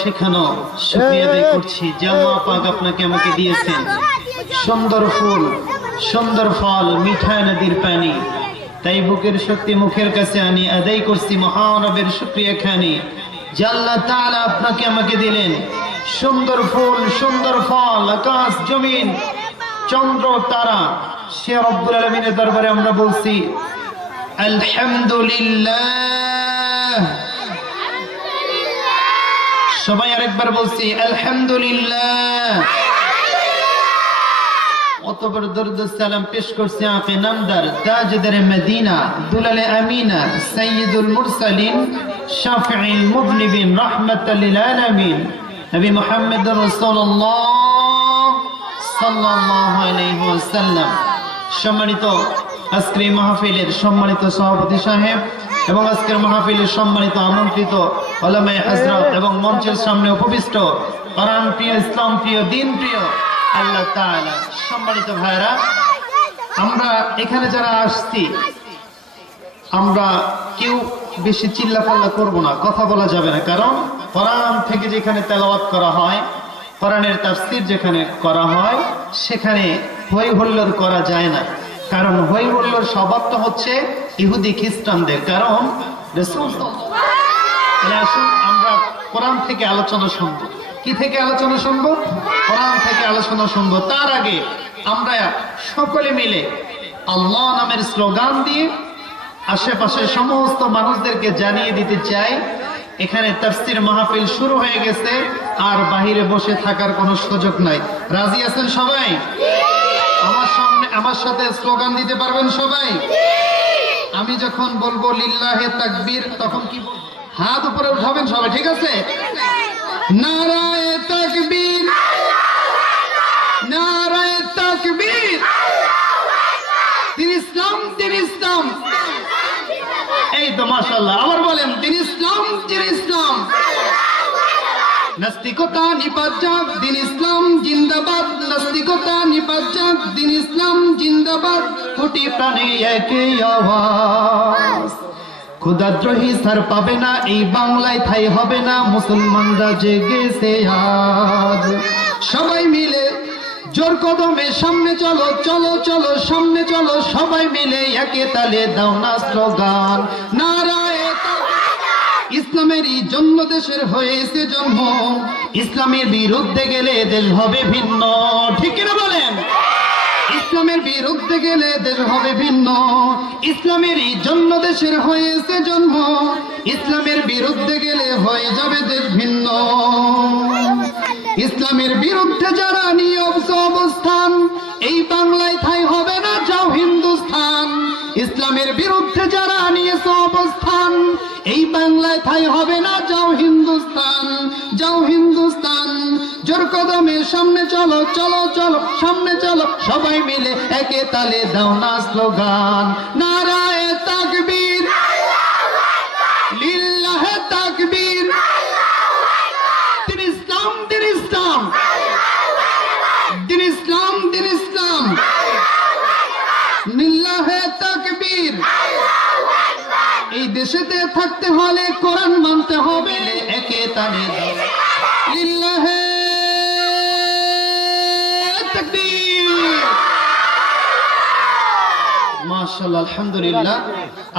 শেখানো শুকরিয়া আদায় করছি যে আল্লাহ পাক আপনাকে আমাকে দিয়েছেন সুন্দর ফুল, সুন্দর ফল, মিঠা নদীর পানি। তাই বুকের শক্তি মুখের কাছে আনি আদায় করছি মহান রবের শুকরিয়া খানি যে আল্লাহ তাআলা আপনাকে আমাকে দিলেন সুন্দর ফুল, সুন্দর ফল, আকাশ জমিন, চন্দ্র তারা। সে রব্বুল আলামিনের দরবারে আমরা বলছি আলহামদুলিল্লাহ। সবাই আরেকবার বলছি আলহামদুলিল্লাহ। অতঃপর দরুদ সালাম পেশ করছে আকে নামদার তাজদার মদিনা দুলালে আমিনা সাইয়্যিদুল মুরসালিন শাফিউল মুযনিবিন রাহমাতাল লিল আলামিন নবী মুহাম্মদুর রাসূলুল্লাহ সাল্লাল্লাহু আলাইহি ওয়াসাল্লাম। সম্মানিত আজকের এই মাহফিলের সম্মানিত সভাপতি সাহেব এবং আজকের মাহফিলের সম্মানিত আমন্ত্রিত উলামায়ে হযরত এবং মঞ্চের সামনে উপবিষ্ট কোরআন প্রিয়, ইসলাম প্রিয়, দ্বীন প্রিয় আল্লাহ তাআলা সম্মানিত ভাইরা, আমরা এখানে যারা আসছি আমরা কেউ বেশি চিল্লাপাল্লা করব না, কথা বলা যাবে না। কারণ কোরআন থেকে যেখানে তেলাওয়াত করা হয়, কোরআনের তাফসীর যেখানে করা হয়, সেখানে হই হুল্লোড় করা যায় না। কারণ হই হুল্লোড় স্বভাবত হচ্ছে ইহুদি খ্রিস্টানদের। কারণ রাসূল আসুন আমরা কোরআন থেকে আলোচনা শুনব। কি থেকে আলোচনা শুনবো? কোরআন থেকে আলোচনা শুনবো। তার আগে আমরা সকলে মিলে আল্লাহ নামের স্লোগান দিয়ে আশেপাশের সমস্ত মানুষদেরকে জানিয়ে দিতে চাই এখানে তাফসীর মাহফিল শুরু হয়ে গেছে, আর বাহিরে বসে থাকার কোনো সুযোগ নাই। রাজি আছেন সবাই? আমার সাথে স্লোগান দিতে পারবেন সবাই? আমি যখন বলবো লিল্লাহে তাকবীর তখন কি হাত উপরে উঠাবেন সবাই, ঠিক আছে? নারায়ে তাকবীর, নারায়ে তাকবীর, দিন ইসলাম, দিন ইসলাম। এই তো মাশাআল্লাহ, আবার বলেন দিন ইসলাম, দিন ইসলাম। নাস্তিকতা নিপাত যাক, দিন ইসলাম জিন্দাবাদ। নাস্তিকতা নিপাত যাক, দিন ইসলাম জিন্দাবাদ। কোটি প্রাণে একই আওয়াজ, খোদাদ্রোহী সার পাবে না এই বাংলায়, ঠাই হবে না মুসলমানরা জেগেছে আজ। সবাই মিলে জোর কদমে সামনে চলো, চলো চলো সামনে চলো, সবাই মিলে একে তালে দাও না স্লোগান নারায়ে তাকবীর। ইসলামেরই জন্য দেশের হয়েছে জন্ম, ইসলামের বিরুদ্ধে গেলে দেশ হবে ভিন্ন, ঠিক কিনা বলেন? ইসলামের বিরুদ্ধে গেলে দেশ হবে ভিন্ন। ইসলামেরই জন্য দেশের হয়েছে জন্ম, ইসলামের বিরুদ্ধে গেলে হয়ে যাবে দেশ ভিন্ন। ইসলামের বিরুদ্ধে যারা নিয়ত অবস্থান, এই বাংলায় ঠাঁই হবে না, যাও হিন্দুস্তান। ইসলামের বিরুদ্ধে যারা নিয়েছে অবস্থান, এই বাংলায় ঠাঁই হবে না, যাও হিন্দুস্তান, যাও হিন্দুস্তান। জোর কদমে সামনে চলো, চলো চলো সামনে চলো, সবাই মিলে একে তালে দাও না স্লোগান নারায়ে তাকবীর, লিল্লাহে তাকবীর, দিন ইসলাম, দিন ইসলাম, দিন ইসলাম, দিন ইসলাম, লিল্লাহে তাকবীর। এই দেশেতে থাকতে হলে কোরআন মানতে হবে, একে তালে দাও লিল্লাহে তাকবীর। মাশাআল্লাহ, আলহামদুলিল্লাহ।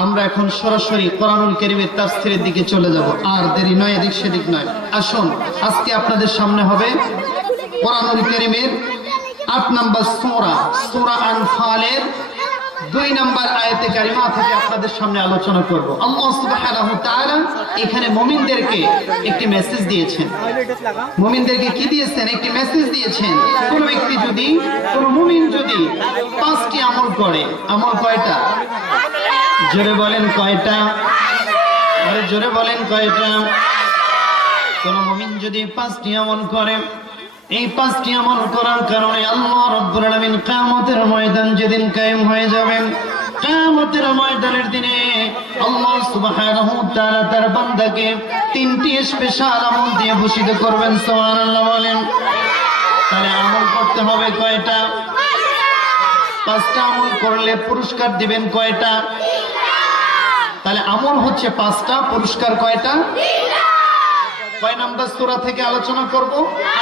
আমরা এখন সরাসরি কোরআনুল কারীমের তাফসীরের দিকে চলে যাব, আর দেরি নয়, এদিক সেদিক নয়। আসুন, আজকে আপনাদের সামনে হবে কোরআনুল কারীমের ৮ নম্বর সূরা, সূরা আনফালের ২ নম্বর আয়াতে কারিমা থেকে আপনাদের সামনে আলোচনা করব। আল্লাহ সুবহানাহু ওয়া তাআলা এখানে মুমিনদেরকে একটি মেসেজ দিয়েছেন। মুমিনদেরকে কি দিয়েছেন? একটি মেসেজ দিয়েছেন। কোন ব্যক্তি যদি, কোন মুমিন যদি ৫টি আমল করে, আমল কয়টা? জোরে বলেন কয়টা? আরে জোরে বলেন কয়টা? কোন মুমিন যদি ৫টি আমল করে, এই ৫টি আমল করার কারণে আল্লাহ রাব্বুল আলামিন কিয়ামতের ময়দান যেদিন কায়েম হয়ে যাবেন, কিয়ামতের ময়দানের দিনে আল্লাহ সুবহানাহু ওয়া তাআলা তার বান্দাকে ৩টি স্পেশাল আমল দিয়ে ভূষিত করবেন। সুবহানাল্লাহ বলেন। তাহলে আমল করতে হবে কয়টা? ৫টা আমল করলে পুরস্কার দিবেন কয়টা? তাহলে আমল হচ্ছে ৫টা, পুরস্কার কয়টা? কয় নাম্বার সূরা থেকে আলোচনা করব?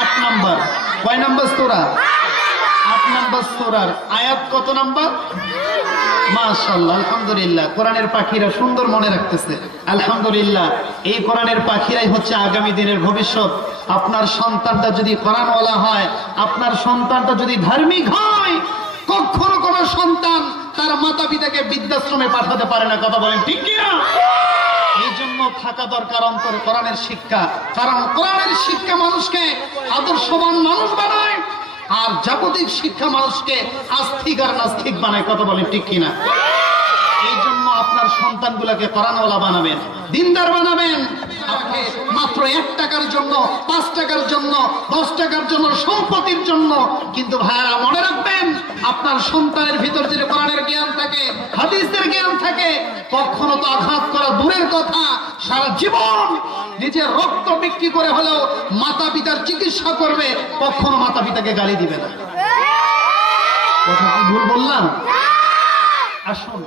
8 নাম্বার। কয় নাম্বার সূরা? 8 নাম্বার সূরার আয়াত কত নাম্বার? মাশাআল্লাহ, আলহামদুলিল্লাহ। কোরআনের পাখিরা সুন্দর মনে রাখতেছে, আলহামদুলিল্লাহ। এই কোরআনের পাখিরাই হচ্ছে আগামী দিনের ভবিষ্যৎ। আপনার সন্তানটা যদি কোরআনওয়ালা হয়, আপনার সন্তানটা যদি ধার্মিক হয়, কখনো কোনো সন্তান তার মাতা পিতাকে বৃদ্ধাশ্রমে পাঠাতে পারে না। কথা বলেন ঠিক কিনা? এই জন্য থাকা দরকার অন্তরে কোরআনের শিক্ষা, কারণ কোরআনের শিক্ষা মানুষকে আদর্শবান মানুষ বানায়, আর জাগতিক শিক্ষা মানুষকে আস্তিক আর নাস্তিক বানায়। কথা বলেন ঠিক কিনা? এই জন্য আপনার সন্তানগুলোকে কোরআনওয়ালা বানাবেন, দিনদার বানাবেন। আপনি মাত্র 1 টাকার জন্য, 5 টাকার জন্য, 10 টাকার জন্য, সম্পত্তির জন্য, কিন্তু ভাইরা মনে রাখবেন, আপনার সন্তানের ভিতর যদি কোরআনের জ্ঞান থাকে, হাদিসের জ্ঞান থাকে, কখনো তো আঘাত করা দূরের কথা, সারা জীবন নিজের রক্ত বিক্রি করে হলেও মাতা পিতার চিকিৎসা করবে, কখনো মাতা পিতাকে গালি দিবে না। কথা কি ভুল বললাম? আসুন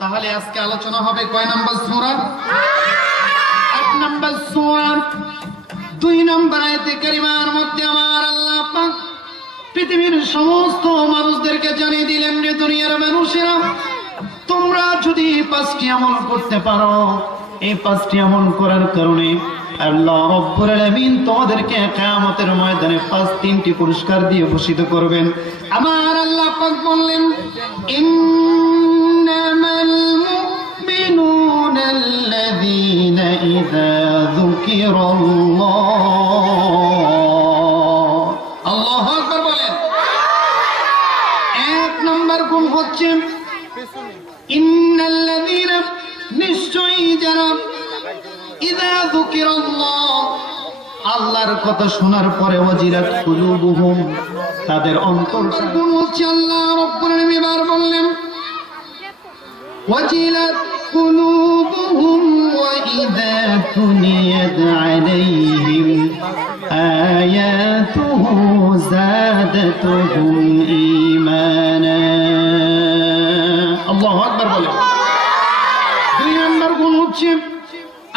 তাহলে আজকে আলোচনা হবে কয় নাম্বার সূরা? 8 নাম্বার সূরা 2 নাম্বার আয়াতে কারিমার মধ্যে আমার আল্লাহ পাক পৃথিবীর সমস্ত মানুষদেরকে জানিয়ে দিলেন, রে দুনিয়ার মানুষেরা, তোমরা যদি 5টি আমল করতে পারো, এই 5টি আমল করার কারণে আল্লাহ রাব্বুল আলামিন তোমাদেরকে কিয়ামতের ময়দানে 3টি পুরস্কার দিয়ে ভূষিত করবেন। আমার আল্লাহ পাক বললেন, ইন্নামাল মুমিনুনা আল্লাযীনা ইযা যুকিরাল্লাহ, আল্লাহু আকবার বলেন। 1 নম্বর গুণ হচ্ছে ইন্নাল্লাযীনা, নিশ্চয়ই যারা, ইযা যুকিরাল্লাহ, আল্লাহর কথা শোনার পরে ওয়াজিলাত কুলুবুহুম, তাদের অন্তরটা হচ্ছে, আল্লাহ রাব্বুল আলামিন এবার বললেন, ওয়াজিলাত কুলুবুহুম ওয়া ইযা তুলিয়াত আলাইহিম আয়াতুহু যাদাতুহুম ঈমানা। আল্লাহু আকবার বলেন। 2 নম্বর গুণ হচ্ছে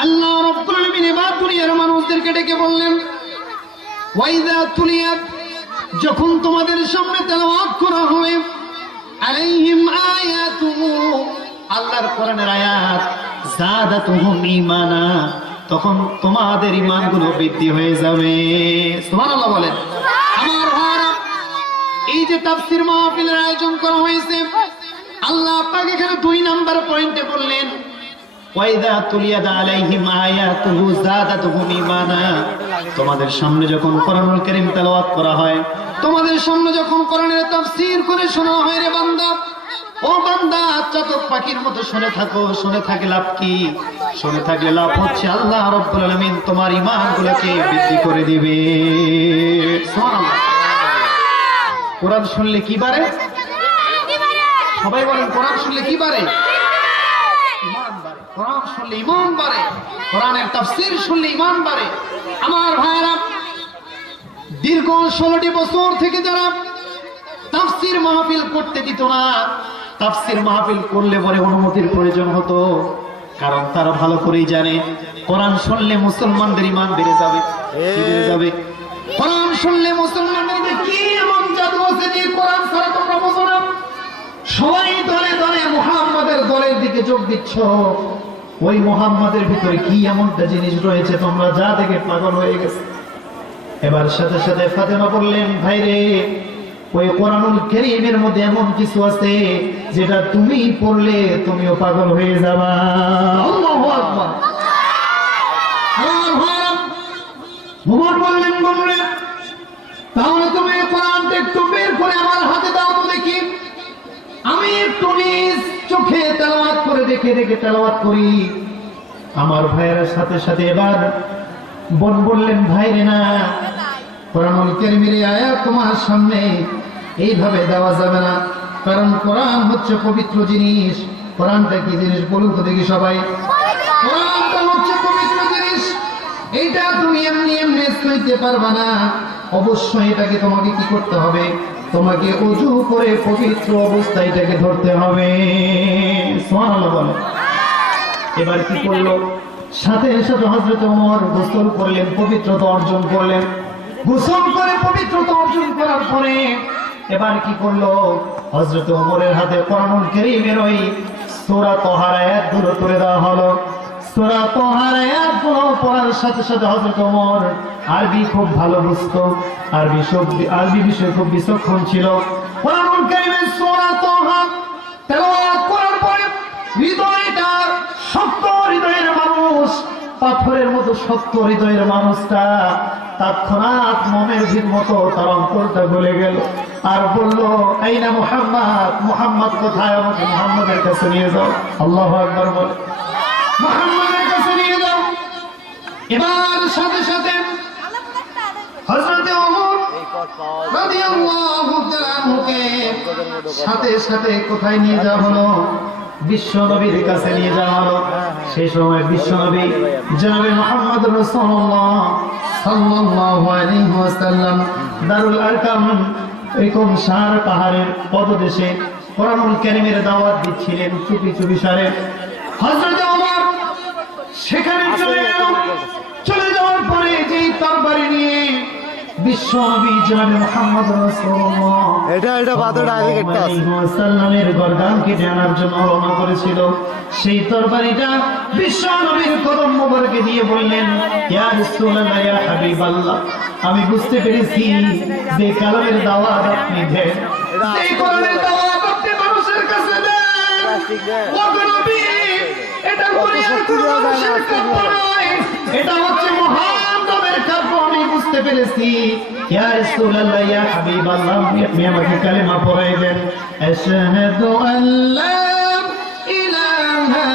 আল্লাহ রাব্বুল আলামিন এবার দুনিয়ার মানুষদেরকে ডেকে বললেন, ওয়াইদা তুলিয়াত, যখন তোমাদের সামনে তেলাওয়াত করা হবে, আলাইহিম আয়াতুহু, আল্লাহর কোরআনের আয়াত, যাদাতুহুম ঈমানা, তখন তোমাদের ঈমানগুলো বৃদ্ধি হয়ে যাবে। সুবহানাল্লাহ বলেন। আমার ভাইরা, এই যে তাফসীর মাহফিলের আয়োজন করা হয়েছে, আল্লাহ পাক এখানে 2 নাম্বার পয়েন্টে বললেন, ওয়াইদা তুলিয়াত আলাইহিম আয়াতুহু যাদাতুহুম ঈমানা, তোমাদের সামনে যখন কোরআনুল কারীম তেলাওয়াত করা হয়, তোমাদের সামনে যখন কোরআনের তাফসীর করে শোনা হয়, রে বান্দা, ও বান্দা, চাতক পাখির মতো শুনে থাকো। শুনে থাকে লাভ কি? শুনে থাকলে লাভ হচ্ছে আল্লাহ রাব্বুল আলামিন তোমার ঈমানগুলোকে বৃদ্ধি করে দিবে। সুবহানাল্লাহ। কোরআন শুনলে কি বাড়ে? সবাই বলেন, কোরআন শুনলে কি বাড়ে? ঈমান বাড়ে। কোরআন শুনলে ঈমান বাড়ে, কোরআনের তাফসীর শুনলে ঈমান বাড়ে। আমার ভাইরা, দীর্ঘ 16টি বছর থেকে যারা তাফসীর মাহফিল করতে দিত না, তাফসীর মাহফিল করলে পরে অনুমতির প্রয়োজন হতো, কারণ তারা ভালো করেই জানে কোরআন শুনলে মুসলমানদের ঈমান বেড়ে যাবে। কি বেড়ে যাবে? কোরআন শুনলে মুসলমানদের কি এমন জাদু আছে যে কোরআন ছাড়া তোমরা বোঝো না? সবাই দলে দলে মুহাম্মাদের দলের দিকে যোগ দিচ্ছ, ওই মুহাম্মাদের ভিতরে কি এমনটা জিনিস রয়েছে তোমরা যা দেখে পাগল হয়ে গেছে। এবার সাথে সাথে ফাতেমা বললেন, ভাই রে, ওই কোরআনুল কারীমের মধ্যে এমন কিছু আছে যেটা তুমি পড়লে তুমিও পাগল হয়ে যাবা। আল্লাহু আকবার। ওমর বললেন, বললে তাহলে তুমি কোরআনটা একটু বের করে আমার হাতে দাও তো দেখি, আমি একটু নিজ চোখে তেলাওয়াত করে দেখে দেখে তেলাওয়াত করি। আমার ভাইয়ের সাথে সাথে এবার বোন বললেন, ভাই রে না, কোরআনুল কারীমের আয়াত তোমার সামনে এইভাবে দেওয়া যাবে না, কারণ কোরআন হচ্ছে পবিত্র জিনিস। কোরআনটা কি জিনিস বলুন তো দেখি সবাই? কোরআনটা হচ্ছে পবিত্র জিনিস, এইটা তুমি এমনি এমনি ছুঁইতে পারবা না। অবশ্যই এটাকে তোমাকে কি করতে হবে? তোমাকে ওযু করে পবিত্র অবস্থায় এটাকে ধরতে হবে। সুবহানাল্লাহ বলে। এবার কি করলো? সাথে সাথে হযরত ওমর গোসল করলেন, পবিত্রতা অর্জন করলেন। গোসল করে পবিত্রতা অর্জন করার পরে এবার কি করলো, হযরত ওমরের হাতে কোরআনুল কারীমের ওই সূরা তাহার আয়াতগুলো তুলে দেওয়া হলো। সূরা তাহার আয়াতগুলো পড়ার সাথে সাথে হযরত ওমর আরবি খুব ভালো বুঝতো, আরবি বিষয়ে খুব বিচক্ষণ ছিল। কোরআনুল কারীমের সূরা তাহা তেলাওয়াত করার পরে হৃদয়টা শক্ত হৃদয়ের মানুষ, পাথরের মতো শক্ত হৃদয়ের মানুষটা তৎক্ষণাৎ মোমের ভিড় মতো তার অন্তরটা গলে গেল, আর বলল, আইনা মুহাম্মদ, মুহাম্মদ কোথায়, আমাকে মুহাম্মদের কাছে নিয়ে যাও। আল্লাহু আকবার বলে, মুহাম্মদের কাছে নিয়ে যাও। এবার সাথে সাথে হযরত ওমর রাদিয়াল্লাহু তাআলা আনহুকে সাথে সাথে কোথায় নিয়ে যাওয়া হলো, বিশ্ব নবীর কাছে নিয়ে যাওয়া হলো। সেই সময় বিশ্ব নবী জনাবে মুহাম্মদ রাসূলুল্লাহ সাল্লাল্লাহু আলাইহি ওয়াসাল্লাম দারুল আরকাম এরকম সার পাহাড়ের পদদেশে কোরআনুল কারীমের দাওয়াত দিচ্ছিলেন চুপি চুপি সারে। হযরত ওমর সেখানে চলে গেল। চলে যাওয়ার পরে যেই তরবারি নিয়ে বিশ্ব নবী জনাবে মুহাম্মদ রাসূলুল্লাহ এটা বাদর ডাইরেক্ট একটা আছে সাল্লামের গর্দান কেটে আনার জন্য রওনা করেছিল, সেই তরবারিটা বিশ্ব নবীর কদম মোবারকে দিয়ে বললেন, ইয়া রাসূলুল্লাহ, ইয়া হাবিবাল্লাহ, আমি বুঝতে পেরেছি যে কালামের দাওয়াত আপনি দেন, এই কোরআনের দাওয়াত আপনি মানুষের কাছে দেন। ও নবী, এটা দুনিয়ার কোনো মানুষের কাজ নয়, এটা হচ্ছে মহান নবীর কাজ। আমি বুঝতে পেরেছি। ইয়া রাসূলুল্লাহ, ইয়া হাবিবাল্লাহ, আপনি আমাকে কালেমা পড়াই দেন। আশহাদু আল্লা ইলাহা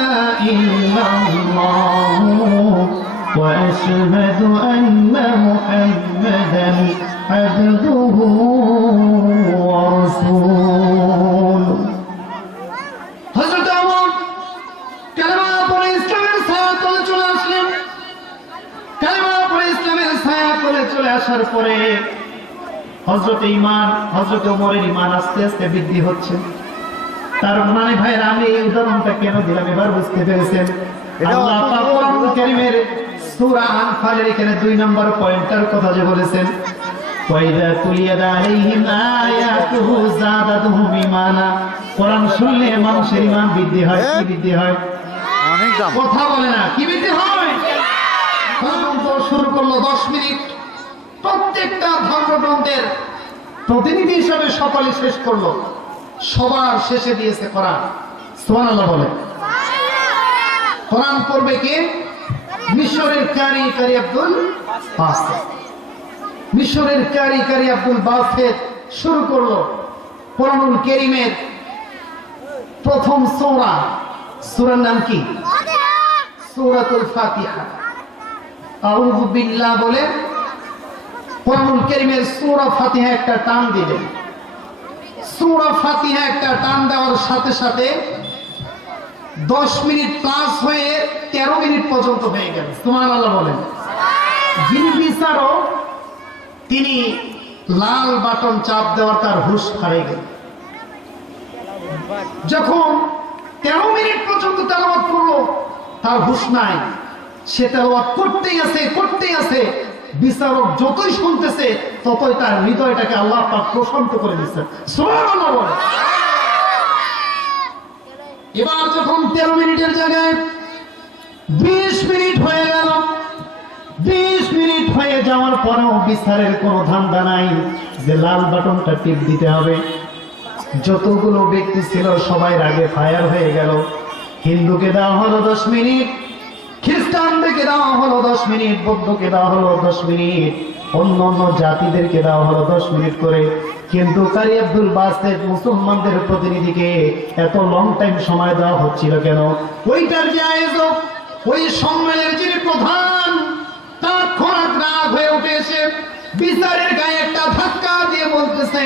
ইল্লাল্লাহ ওয়া আশহাদু আন্না মুহাম্মাদান আবদুহু ওয়া রাসূলুহু। হযরত ওমর কালেমা পড়ে ইসলামের ছায়াতলে চলে আসলেন। কালেমা পড়ে ইসলামের ছায়াতলে চলে আসার পরে হযরত ওমরের ঈমান আস্তে আস্তে বৃদ্ধি হচ্ছে। তার মানে ভাইরা, আমি এই উদাহরণটা কেন দিলাম এবার বুঝতে পেরেছেন? আল্লাহ পাক কোরআনুল কারীমের সূরা আনফালের এখানে 2 নম্বর পয়েন্টের কথা যে বলেছেন, ওয়াইদা তুলিয়াত আলাইহিম আয়াতুহু যাদাতুহুম ঈমানা। কোরআন শুনলে মানুষের ঈমান বৃদ্ধি হয়। কি বৃদ্ধি হয়? অনেক দাম। কথা বলে না, কি বৃদ্ধি হয়? শুরু করলো 10 মিনিট, প্রত্যেকটা ধর্মগ্রন্থের প্রতিনিধি হিসাবে সকলে শেষ করলো, সবার শেষে দিয়েছে কোরআন। সুবহানাল্লাহ বলে। কোরআন পড়বে কে? মিশরের কারি আব্দুল বাসেত। মিশরের কারি আব্দুল বাসেত শুরু করলো কোরআনুল কারীমের প্রথম সূরার নাম কি? সূরাতুল ফাতিহা। আউযু বিল্লাহ বলে কোরআনুল কারীমের সূরা ফাতিহা একটা টান দিলেন। সূরা ফাতিহা একটা টান দেওয়ার সাথে সাথে 10 মিনিট প্লাস হয়ে 13 মিনিট পর্যন্ত হয়ে গেল। সুবহানাল্লাহ বলেন। যিনি বিচারক তিনি লাল বাটন চাপ দেওয়ার তার হুঁশ হারিয়ে গেল। যখন 13 মিনিট পর্যন্ত তেলাওয়াত করলো, তার হুঁশ নাই, সে তেলাওয়াত করতেই আছে। বিচারক যতই শুনতেছে ততই তার হৃদয়টাকে আল্লাহ পাক প্রশান্ত করে দিচ্ছেন। সুবহানাল্লাহ বলেন। এবার যখন 13 মিনিটের জায়গায় 20 মিনিট হয়ে গেল, 20 মিনিট হয়ে যাওয়ার পরেও বিচারের কোনো ধান্দা নাই যে লাল বাটনটা টিপ দিতে হবে। যতগুলো ব্যক্তি ছিল সবাই রাগে ফায়ার হয়ে গেল। হিন্দুকে দেওয়া হলো 10 মিনিট, খ্রিস্টানদেরকে দেওয়া হলো 10 মিনিট, বৌদ্ধকে দেওয়া হলো 10 মিনিট, অন্য জাতিদেরকে দেওয়া হলো 10 মিনিট করে। কিন্তু কারি আব্দুল বাসেত মুসলমানদের প্রতিনিধিকে এত লং টাইম সময় দেওয়া হচ্ছিল কেন? ওইটার যে আয়োজক, ওই সম্মেলনের যিনি প্রধান, তার খোরাক রাগ হয়ে উঠে এসে বিচারের গায়ে একটা ধাক্কা দিয়ে বলতেছে,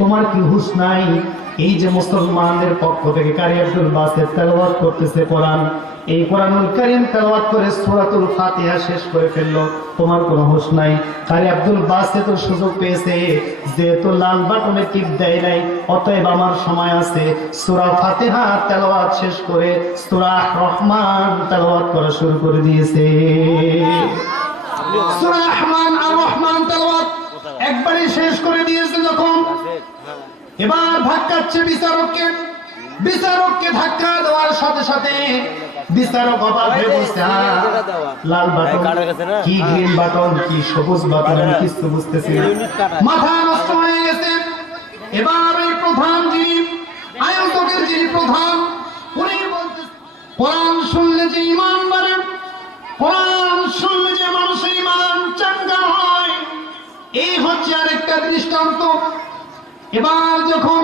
তোমার কি হুঁশ নাই? এই যে মুসলমানদের পক্ষ থেকে কারি আব্দুল বাসেত তেলাওয়াত করতেছে কোরআন, এই কোরআনুল কারীম তেলাওয়াত করে সূরাতুল ফাতিহা শেষ করে ফেললো, তোমার কোনো হুঁশ নাই। কারি আব্দুল বাসেত সুযোগ পেয়েছে, যেহেতু লাল বাটনে টিপ দেয় নাই, অতএব আমার সময় আছে, সূরা ফাতিহা তেলাওয়াত শেষ করে সূরা রহমান তেলাওয়াত করা শুরু করে দিয়েছে। সূরা রহমান আর রহমান তেলাওয়াত একবারে শেষ করে দিয়েছে যখন, এবার ধাক্কাচ্ছে বিচারককে। বিচারককে ধাক্কা দেওয়ার সাথে সাথে বিচারক অবাক হয়ে বলছে, লাল বাটন কি, গ্রিন বাটন কি, সবুজ বাটন, আমি কিছু বুঝতেছি না, মাথা নষ্ট হয়ে গেছে। এবার এই প্রধান যিনি, আয়োজকের যিনি প্রধান, উনি বলতেছে কোরআন শুনলে যে ঈমান বাড়ে, কোরআন শুনলে যে মানুষের ঈমান চাঙ্গা হয়, এই হচ্ছে আরেকটা দৃষ্টান্ত। এবার যখন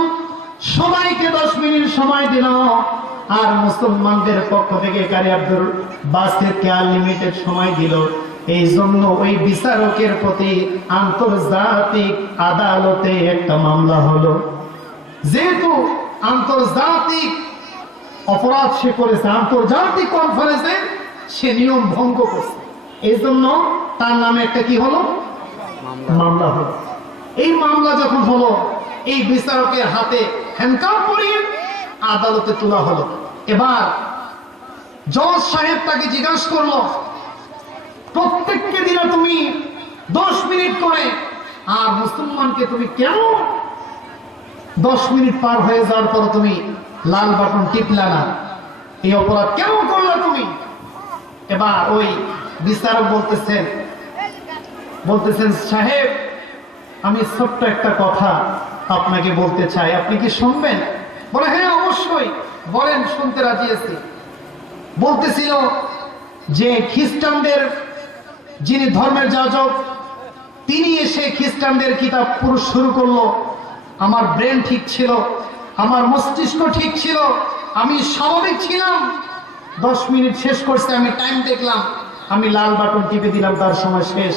সবাইকে 10 মিনিট সময় দিল, আর মুসলমানদের পক্ষ থেকে কারি আব্দুল বাসেতকে আনলিমিটেড সময় দিল, এই জন্য ওই বিচারকের প্রতি আন্তর্জাতিক আদালতে একটা মামলা হলো। যেহেতু আন্তর্জাতিক অপরাধ সে করেছে, আন্তর্জাতিক কনফারেন্সে সে নিয়ম ভঙ্গ করছে, এই জন্য তার নামে একটা কি হলো, মামলা হলো। এই মামলা যখন হলো, এই বিচারকের হাতে হ্যান্ডকাফ পরিয়ে আদালতে তোলা হলো। এবার জজ সাহেব তাকে জিজ্ঞাসা করলো, প্রত্যেককে দিলে তুমি 10 মিনিট করে, আর মুসলমানকে তুমি কেন 10 মিনিট পার হয়ে যাওয়ার পর তুমি লাল বাটন টিপলা না, এই অপরাধ কেন করলা তুমি? এবার ওই বিচারক বলতেছেন সাহেব, আমি ছোট্ট একটা কথা আপনাকে বলতে চাই, আপনি কি শুনবেন? বলে হ্যাঁ অবশ্যই বলেন, শুনতে রাজি আছি। বলতেছিল যে খ্রিস্টানদের যিনি ধর্মের যাজক, তিনি এসে খ্রিস্টানদের কিতাব পুরো শুরু করলো। আমার ব্রেন ঠিক ছিল, আমার মস্তিষ্ক ঠিক ছিল, আমি স্বাভাবিক ছিলাম। 10 মিনিট শেষ করছে, আমি টাইম দেখলাম, আমি লাল বাটন টিপে দিলাম, তার সময় শেষ।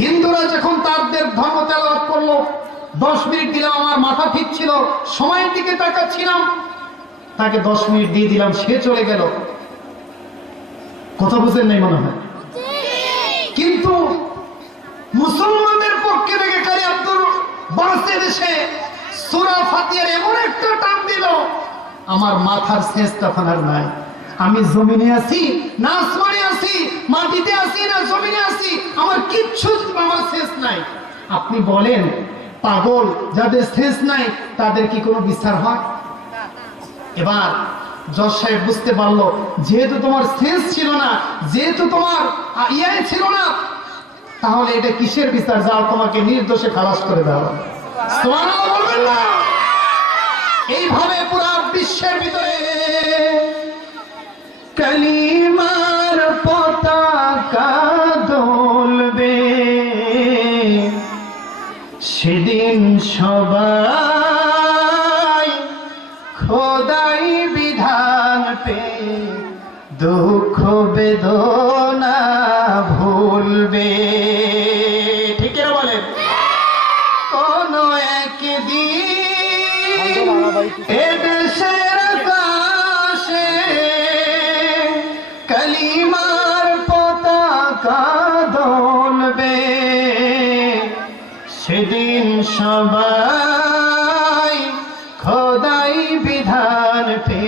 হিন্দুরা যখন তাদের ধর্ম তেলাওয়াত করলো, 10 মিনিট দিলাম, আমার মাথা ঠিক ছিল, সময়ের দিকে তাকাচ্ছিলাম, তাকে 10 মিনিট দিয়ে দিলাম, সে চলে গেল। কথা বুঝেন নাই মনে হয়? কিন্তু মুসলমানদের পক্ষে থেকে কারি আব্দুল বাসেত এসে সূরা ফাতিহার এমন একটা টান দিল, আমার মাথার শেষ তখন আর নাই। আমি জমিনে আছি না আসমানে আছি, মাটিতে আছি না জমিনে আছি, আমার কিচ্ছু আমার শেষ নাই। আপনি বলেন পাগল যাদের শেষ নাই তাদের কি কোনো বিচার হয়? এবার জজ সাহেব বুঝতে পারলো, যেহেতু তোমার শেষ ছিল না, যেহেতু তোমার ইয়াই ছিল না, তাহলে এটা কিসের বিচার? যাও, তোমাকে নির্দোষে খালাস করে দাও। সুবহানাল্লাহ বলবেন না? এইভাবে পুরো বিশ্বের ভিতরে কালিমার পতাকা দোলবে, সেদিন সবাই খোদাই বিধান পে দুঃখ বেদনা ভুলবে। ঠিক এরা বলেন, কোন একদিন এদেশের আকাশে কালিমার পতাকা দোলবে, সেদিন সবাই খোদাই বিধান পে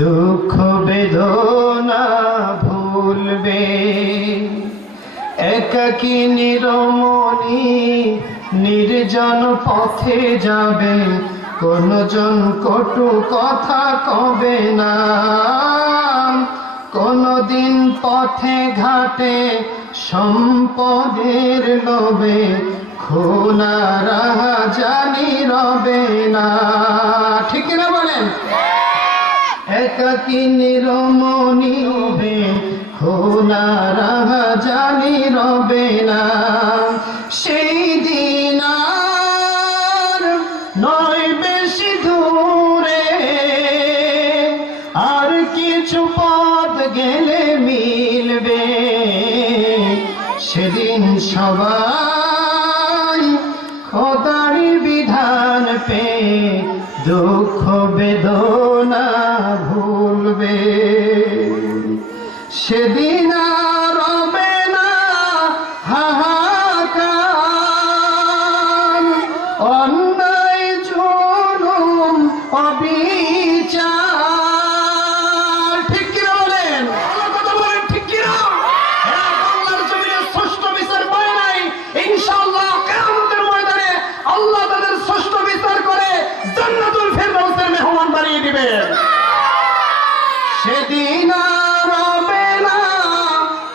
দুঃখ বেদনা ভুলবে। একাকী নিরমণি নির্জন পথে যাবে, কোনজন কটু কথা কবে না, কোনদিন পথে ঘাটে সম্পদের লোভে খুনারা জানি রবে না। ঠিক না বলেন? একাকী নিরমণি হবে, খুনারা জানি রবে না, সেই দিন আর নয় বেশি দূরে, আর কিছু পথ গেলে মিলবে, সেদিন সবাই খোদার বিধান পে দুঃখ বেদনা ভুলবে সেদিন আর রবে না হাহাকার অন্যায় জুলুম অবিচার ঠিক কিনা বলেন আমার কথা বলেন ঠিক কিনা হ্যাঁ বাংলার জমিনে ষষ্ঠ বিচার পায় নাই ইনশাআল্লাহ কিয়ামতের ময়দানে আল্লাহ তাদের ষষ্ঠ বিচার করে জান্নাতুল ফেরদাউসের মেহমান বানিয়ে দিবেন সেদিন আর রবে না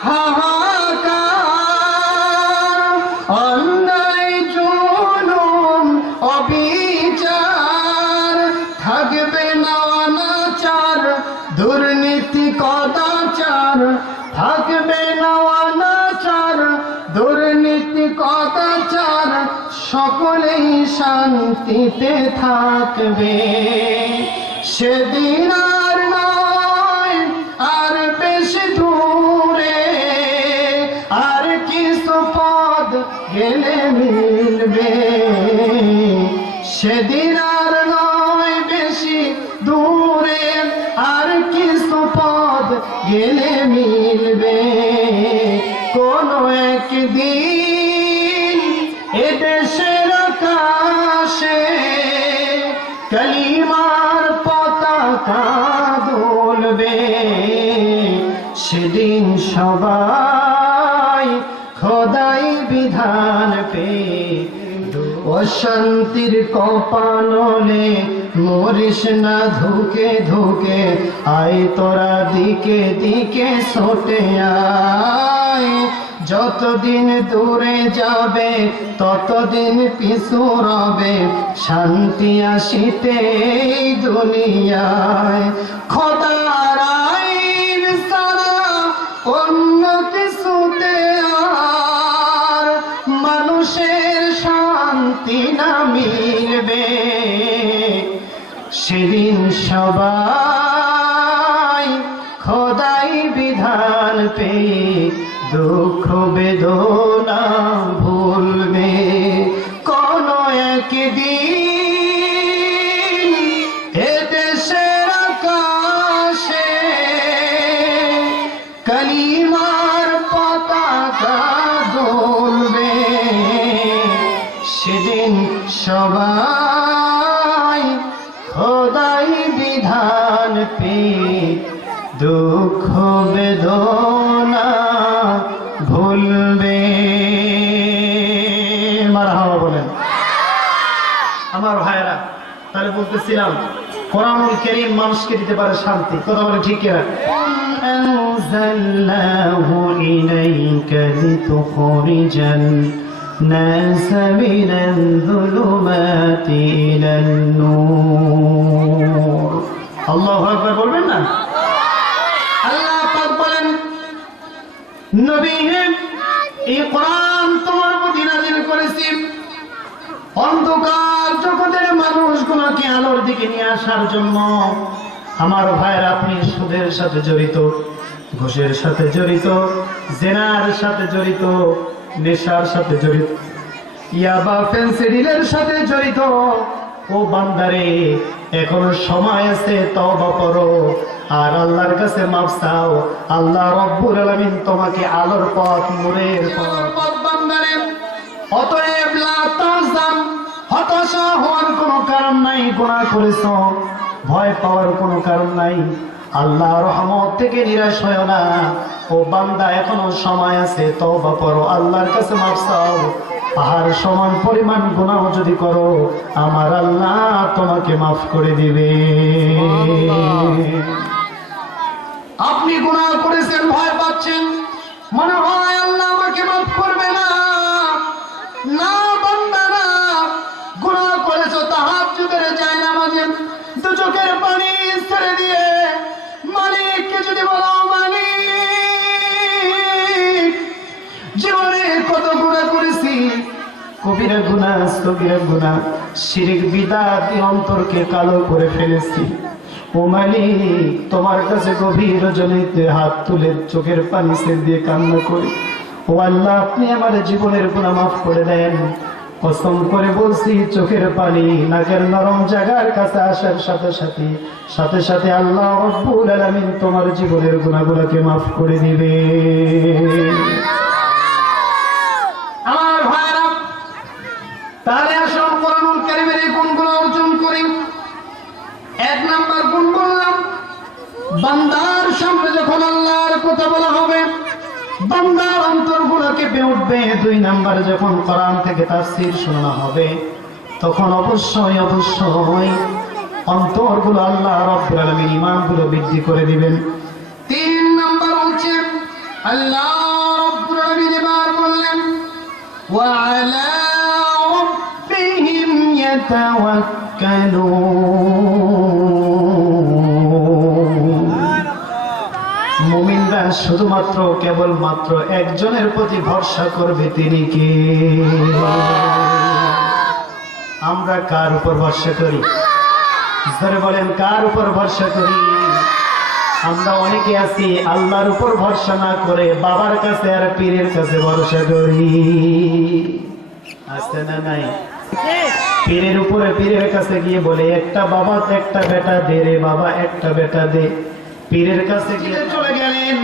হাহাকার অন্যায় জুলুম অবিচার থাকবে না অনাচার দুর্নীতি কদাচার থাকবে না অনাচার দুর্নীতি কদাচার সকলেই শান্তিতে থাকবে সেদিন আর নয় আর বেশি দূরে আর কিছু পদ গেলে মিলবে সেদিন আর নয় বেশি দূরে আর কিছু পদ গেলে মিলবে কোনো একদিন এদেশের আকাশে কালিমার পতাকা দুলবে সেদিন সবাই খোদাই বিধান পে অশান্তির কপানলে মরিস না ধুকে ধুকে আয় তোরা দিকে দিকে ছোটে আয় যতদিন দূরে যাবে ততদিন পিছু রবে শান্তি আসিতে এই দুনিয়ায় খোদার আইন ছাড়া অন্য কিছুতে আর মানুষের শান্তি না মিলবে সেদিন সবাই খোদাই বিধান পে দুঃখ বেদনা ভুলবে কোন একদিন এদেশের আকাশে কালিমার পতাকা দুলবে সেদিন সবাই খোদাই বিধান পে দুঃখ বেদনা ভুলবে মারহাবা বলেন আমার ভাইরা তাহলে বলতেছিলাম কোরআনুল কারীম মানুষকে দিতে পারে শান্তি কথা বলে ঠিক কিনা আনজালনাহু ইলাইকা লিতুখরিজান নাস মিনাল যুলুমাতি ইলান নূর আল্লাহু আকবার বলবেন না আল্লাহ পাক বলেন নবী এই কোরআন তোমার প্রতি নাযিল করেছি অন্ধকার জগতের মানুষগুলোকে আলোর দিকে নিয়ে আসার জন্য আমার ভাইয়ের আপনি সুদের সাথে জড়িত ঘুষের সাথে জড়িত জেনার সাথে জড়িত নেশার সাথে জড়িত ইয়াবা ফেন্সিডিলের সাথে জড়িত ও বান্দারে এখনো সময় আছে তওবা করো আর আল্লাহর কাছে মাফ চাও আল্লাহ রব্বুল আলামিন তোমাকে আলোর পথ নূরের পথ বান্দারে অতএব লা তাহজান হতাশা হওয়ার কোনো কারণ নাই গুনাহ করেছো ভয় পাওয়ার কোনো কারণ নাই আল্লাহর রহমত থেকে নিরাশ হয় না ও বান্দা এখনো সময় আছে তওবা করো আল্লাহর কাছে মাফ চাও আর সমান পরিমাণ গুনাহ যদি করো আমার আল্লাহ তোমাকে মাফ করে দিবে আপনি গুনাহ করেছেন ভয় পাচ্ছেন মনে হয় আল্লাহ আমাকে মাফ করবে না না বান্দারা গুনাহ করেছো তাহাজ্জুদের জায়নামাজে দু চোখের পানি ছেড়ে দিয়ে মালিককে যদি বলো মালিক জীবনে কত গুনাহ করেছি কবিরা গুনাহ সগীরা গুনাহ শিরক বিদআত অন্তরকে কালো করে ফেলেছি ও মালিক তোমার কাছে গভীর রজনীতে হাত তুলে চোখের পানি ছেড়ে দিয়ে কান্না করি ও আল্লাহ আপনি আমার জীবনের গুনাহ মাফ করে দেন কসম করে বলছি, চোখের পানি নাকের নরম জায়গার কাছে আসার সাথে সাথে আল্লাহ রাব্বুল আলামিন তোমার জীবনের গুনাহগুলোকে মাফ করে দিবে। আমার ভাইরা, তাহলে আসুন কোরআনুল কারীমের এই গুণগুলো অর্জন করি। এক নাম্বার গুণ বললাম, বান্দার সামনে যখন আল্লাহর কথা বলা হবে বান্দার অন্তরগুলো কেঁপে উঠবে। দুই নাম্বার, যখন কোরআন থেকে তাফসীর শোনা হবে তখন অবশ্যই অন্তরগুলো আল্লাহ রাব্বুল আলামিন ঈমানগুলো বৃদ্ধি করে দিবেন। তিন নাম্বার হচ্ছে আল্লাহ রাব্বুল আলামিন এবার বললেন ওয়া আলা রাব্বিহিম ইয়াতাওয়াক্কালুন। মুমিনরা শুধুমাত্র কেবলমাত্র একজনের প্রতি ভরসা করবে, তিনি কে? আমরা কার উপর ভরসা করি? জোরে বলেন, কার উপর ভরসা করি? আমরা অনেকে আছি আল্লাহর উপর ভরসা না করে বাবার কাছে আর পীরের কাছে ভরসা করি। আছে না নাই? পীরের উপরে পীরের কাছে গিয়ে বলে, একটা বাবা একটা বেটা দে রে বাবা, একটা বেটা দে। পীরের কাছে গিয়ে চলে গেলেন,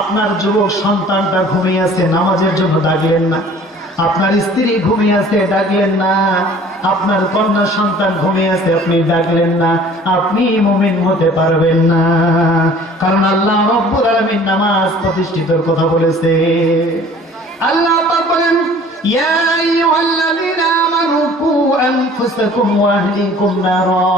আপনার যুবক সন্তানটা ঘুমিয়ে আছে, নামাজের জন্য ডাকলেন না। আপনার স্ত্রী ঘুমিয়ে আছে, ডাকলেন না। আপনার কন্যা সন্তান ঘুমিয়ে আছে, আপনি ডাকলেন না। আপনি মুমিন হতে পারবেন না, কারণ আল্লাহ রাব্বুল আলামিন নামাজ প্রতিষ্ঠিতর কথা বলেছে। আল্লাহ পাক বলেন, ইয়া আইয়ুহাল্লাযীনা আমানু কু আনফুসাকুম ওয়া আহলিকুম নারা।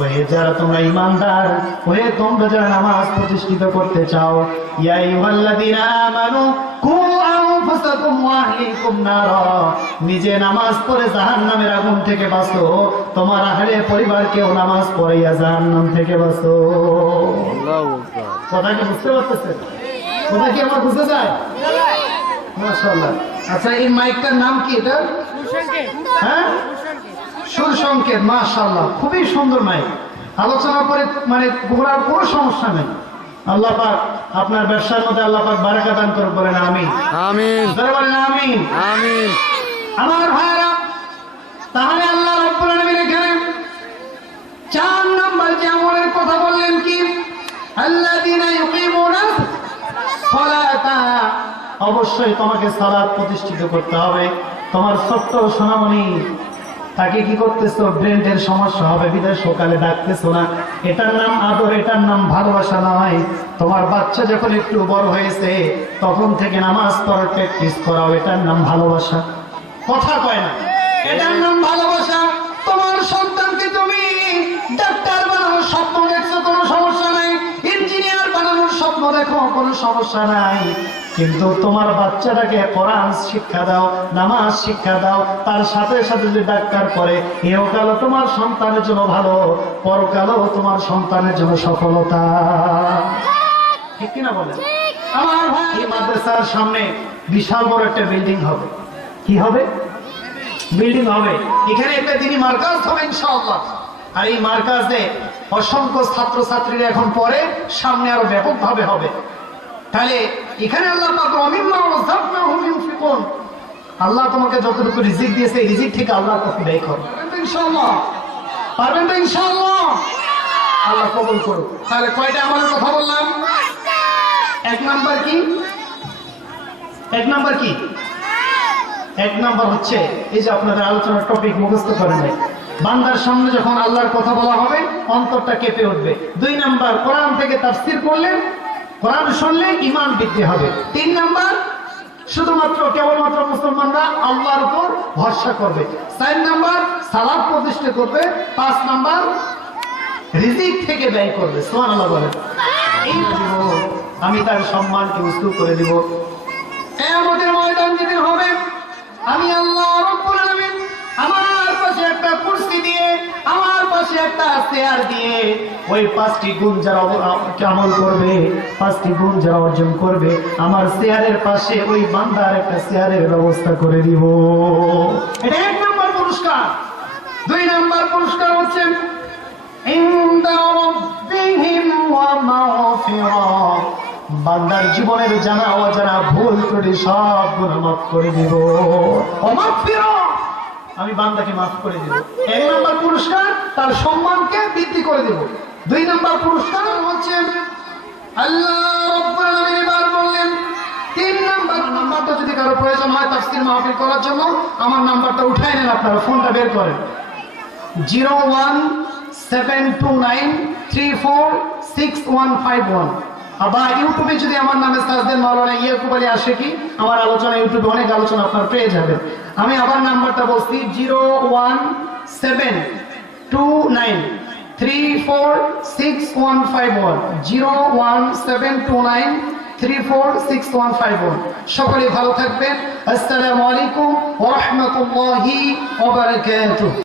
ওহে যারা তোমরা ঈমানদার, ওহে তোমরা যারা নামাজ প্রতিষ্ঠিত করতে চাও, ইয়া আইয়ুহাল্লাযীনা আমানু কু আনফুসাকুম ওয়া আহলিকুম নারা। নিজে নামাজ পড়ে জাহান্নামের আগুন থেকে বাঁচো, তোমার আহলে পরিবারকেও নামাজ পড়াইয়া জাহান্নাম থেকে বাঁচো। আল্লাহু আকবার। কথা কি বুঝতে পারতেছেন? কথা কি আমার বুঝতে যায়? মাশাআল্লাহ। আচ্ছা, এই মাইকটার নাম কি? এটা হ্যাঁ, সুর সংকেত। মাশাআল্লাহ, খুবই সুন্দর মাইক। আলোচনা করে মানে ঘোরার কোনো সমস্যা নেই। আল্লাহ পাক আপনার ব্যবসার মধ্যে আল্লাহ পাক বারাকা দান করুন, বলেন আমিন। আমিন। জোরে বলেন আমিন। আমিন। আমার ভাইরা, তাহলে আল্লাহ রাব্বুল আলামিন এখানে 4 নাম্বার যে আমলের কথা বললেন কি? আল্লাযীনা ইউকিমুনাস সালাতা। অবশ্যই তোমাকে সালাত প্রতিষ্ঠিত করতে হবে। তোমার ছোট্ট সোনামণি, তাকে কি করতেছো? ব্রেনের সমস্যা হবে বিদায় সকালে ডাকতেছো না। এটার নাম আদর, এটার নাম ভালোবাসা নয়। তোমার বাচ্চা যখন একটু বড় হয়েছে তখন থেকে নামাজ পড়ার প্র্যাকটিস করাও, এটার নাম ভালোবাসা। কথা কয় না, এটার নাম ভালোবাসা। তোমার সন্তানকে তুমি ডাক্তার বানানোর স্বপ্ন দেখছো, কোনো সমস্যা নাই। ইঞ্জিনিয়ার বানানোর স্বপ্ন দেখো, কোনো সমস্যা নাই। কিন্তু তোমার বাচ্চাটাকে কোরআন শিক্ষা দাও, নামাজ শিক্ষা দাও। তার সাথে সাথে যদি ডাক্তার করে, ইহকালও তোমার সন্তানের জন্য ভালো, পরকালও তোমার সন্তানের জন্য সফলতা। ঠিক কিনা বলেন? আমার ভাই, এই মাদ্রাসার সামনে বিশাল বড় একটা বিল্ডিং হবে। কি হবে? বিল্ডিং হবে। এখানে একটা দিনই মার্কাজ হবে ইনশাআল্লাহ। আর এই মার্কাজে অসংখ্য ছাত্রছাত্রীরা এখন পড়ে, সামনে আরো ব্যাপকভাবে হবে। তাহলে এখানে আল্লাহ পাক ইউনফিকুন, আল্লাহ তোমাকে যতটুকু রিজিক দিয়েছে এই রিজিক থেকে আল্লাহ তাকে ব্যয় করো। ইনশাআল্লাহ পারবেন তো? ইনশাআল্লাহ আল্লাহ কবুল করুক। তাহলে কয়টা আমলের কথা বললাম? এক নাম্বার কি? এক নাম্বার কি? এক নাম্বার হচ্ছে এই যে আপনাদের আলোচনার টপিক মুখস্থ করেন নাই, বান্দার সামনে যখন আল্লাহর কথা বলা হবে অন্তরটা কেঁপে উঠবে। 2 নাম্বার, কোরআন থেকে তাফসীর করলেন, কোরআন শুনলে ঈমান বৃদ্ধি হবে। 3 নাম্বার, শুধুমাত্র কেবলমাত্র মুসলমানরা আল্লাহর উপর ভরসা করবে। 4 নাম্বার, সালাত প্রতিষ্ঠা করবে। 5 নাম্বার, রিজিক থেকে ব্যয় করবে। সুবহানাল্লাহ বলেন। এই আমি তার সম্মানকে উঁচু করে দিব। কিয়ামতের ময়দান যেদিন হবে, আমি আল্লাহ রাব্বুল আলামিন আমার পাশে একটা কুরসি দিয়ে, আমার পাশে একটা চেয়ার দিয়ে, ওই 5টি গুণ যারা আমল করবে, 5টি গুণ যারা অর্জন করবে, আমার চেয়ারের পাশে ওই বান্দার একটা চেয়ারের ব্যবস্থা করে দিব। এটা 1 নম্বর পুরস্কার। 2 নম্বর পুরস্কার হচ্ছে ইনদা রাব্বিহিম ওয়া মাগফিরা। বান্দার জীবনের জানা অজানা ভুল ত্রুটি সব গুনাহ মাফ করে দিব। ওয়া মাগফিরা, আমি বান্দাকে মাফ করে দেব। 1 নাম্বার পুরস্কার তার সম্মানকে বৃদ্ধি করে দেব। 2 নাম্বার পুরস্কার হচ্ছে আল্লাহ রাব্বুল আলামিন এবার বললেন 3 নাম্বারটা যদি কারো প্রয়োজন হয় তাফসীর মাহফিল করার জন্য আমার নাম্বারটা উঠায় নেন, আপনারা ফোনটা বের করেন 01729346151। আবার ইউটিউবে যদি আমার নামে সার্চ দেন মাওলানা ইয়াকুব আলী আশিকি, আমার আলোচনা ইউটিউবে অনেক আলোচনা আপনারা পেয়ে যাবেন। আমি আবার নাম্বারটা বলছি 01729346151 01729346151। সকলে ভালো থাকবেন। আসসালামু আলাইকুম ওয়া রাহমাতুল্লাহি ওয়া বারাকাতুহু।